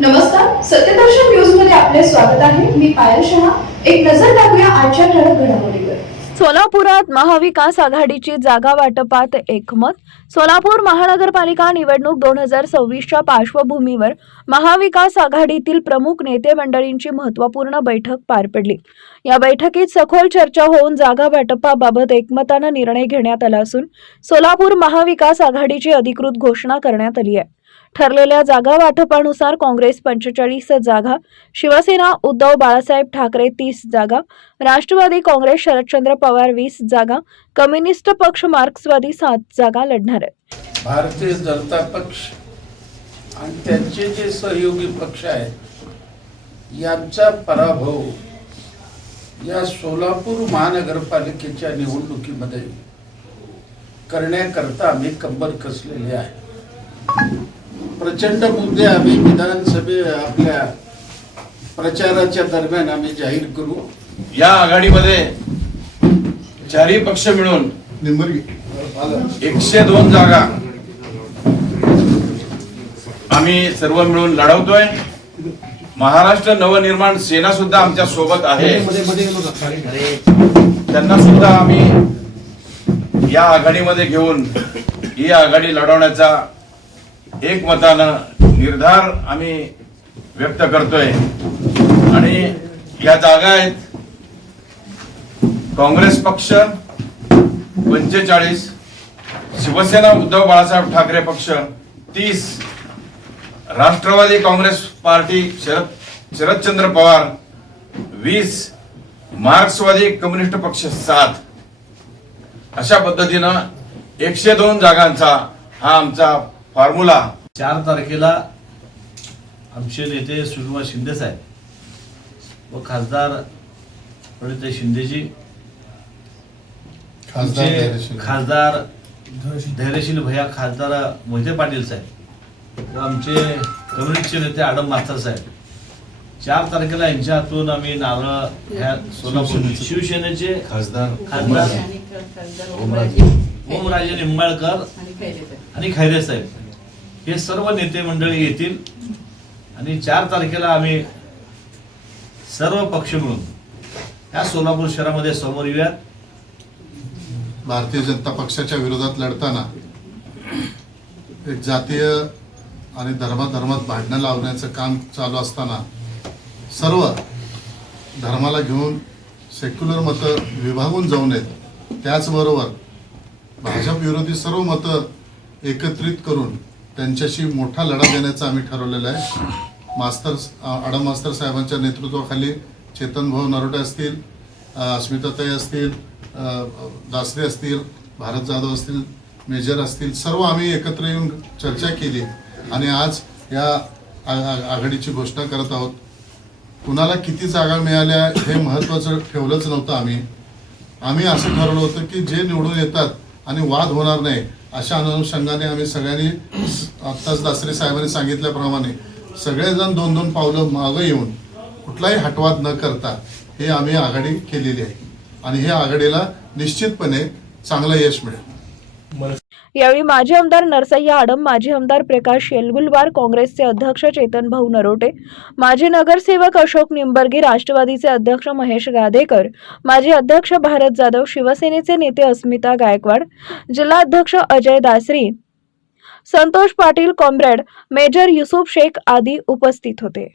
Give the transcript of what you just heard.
नमस्कार, सत्यदर्शन न्यूज मध्ये आपले स्वागत आहे. मी पायल शहा. एक नजर टाकूया आजच्या ठळक घडामोडीवर. सोलापुरात महाविकास आघाडीची जागा वाटपात एकमत. सोलापूर महानगरपालिका निवडणूक 2026च्या पार्श्वभूमीवर महाविकास आघाडीतील प्रमुख नेते मंडळींची महत्त्वपूर्ण बैठक पार पडली. या बैठकीत सखोल चर्चा होऊन जागा वाटपाबाबत एकमताने निर्णय घेण्यात आला असून सोलापूर महाविकास आघाडीची अधिकृत घोषणा करण्यात आली आहे. ठरलेल्या जागा वाटपानुसार काँग्रेस 45 जागा, शिवसेना उद्धव बाळासाहेब ठाकरे 30 जागा, राष्ट्रवादी काँग्रेस शरदचंद्र पवार 20 जागा, कम्युनिस्ट पक्ष मार्क्सवादी 7 जागा लढणार आहेत. भारतीय जनता पक्ष आणि त्यांचे जे सहयोगी पक्ष आहेत यांचा पराभव या सोलापूर महानगरपालिकेच्या निवडणुकीमध्ये करण्याकरता आम्ही कंबर कसलेले आहे. प्रचंड मुद्दे आम्ही विधानसभे आपल्या प्रचाराच्या दरम्यान आम्ही जाहीर करू. या आघाडीमध्ये चारही पक्ष मिळून 102 जागा आम्ही सर्व मिळून लढवतोय. महाराष्ट्र नवनिर्माण सेना सुद्धा आमच्या सोबत आहे. त्यांना सुद्धा आम्ही या आघाडीमध्ये घेऊन ही आघाडी लढवण्याचा एकमतानं निर्धार आम्ही व्यक्त करतोय. आणि या जागा आहेत काँग्रेस पक्ष 45, शिवसेना उद्धव बाळासाहेब ठाकरे पक्ष 30, राष्ट्रवादी काँग्रेस पार्टी शरदचंद्र पवार 20, मार्क्सवादी कम्युनिस्ट पक्ष 7. अशा पद्धतीनं 102 जागांचा हा आमचा फॉर्म्युला. 4 तारखेला आमचे नेते सुषमा शिंदे साहेब व खासदार प्रणिता शिंदेजी, खासदार धैर्यशील भैया, खासदार मोहिते पाटील साहेब व आमचे कम्युनिस्टचे नेते आडम मास्तर साहेब 4 तारखेला यांच्या हातून आम्ही नारळ ह्या सोलापूर शिवसेनेचे खासदार ओमराजे निंबाळकर आणि खैरे साहेब हे सर्व नेते मंडळी येतील आणि 4 तारखेला आम्ही सर्व पक्ष मिळून या सोलापूर शहरामध्ये समोर येऊयात. भारतीय जनता पक्षाच्या विरोधात लढताना एक जातीय आणि धर्मात भांडणं लावण्याचं काम चालू असताना सर्व धर्माला घेऊन सेक्युलर मतं विभागून जाऊ नयेत. त्याचबरोबर भाजप विरोधी सर्व मतं एकत्रित करून त्यांच्याशी मोठा लढा देण्याचं आम्ही ठरवलेलं आहे. आडम मास्तर साहेबांच्या नेतृत्वाखाली चेतन भाऊ नरोटे असतील, अस्मिताताई असतील, दासरे असतील, भारत जाधव असतील, मेजर असतील, सर्व आम्ही एकत्र येऊन चर्चा केली आणि आज या आघाडीची घोषणा करत आहोत. कुणाला किती जागा मिळाल्या हे महत्त्वाचं ठेवलंच नव्हतं. आम्ही असं ठरवलं होतं की जे निवडून येतात आणि वाद होणार नाही अशा अनुषंगाने आम्ही सगळ्यांनी आत्ताच दासरे साहेबांनी सांगितल्याप्रमाणे सगळेजण 2-2 पावलं मागं येऊन कुठलाही हटवाद न करता हे आम्ही आघाडी केलेली आहे आणि हे आघाडीला निश्चितपणे चांगलं यश मिळेल. यावेळी माजी आमदार नरसय्या आडम, माजी आमदार प्रकाश येलगुलवार, काँग्रेसचे अध्यक्ष चेतन भाऊ नरोटे, माजी नगरसेवक अशोक निंबर्गे, राष्ट्रवादीचे अध्यक्ष महेश गादेकर, माजी अध्यक्ष भारत जाधव, शिवसेनेचे नेते अस्मिता गायकवाड, जिल्हा अध्यक्ष अजय दासरी, संतोष पाटील, कॉम्रेड मेजर युसुफ शेख आदी उपस्थित होते.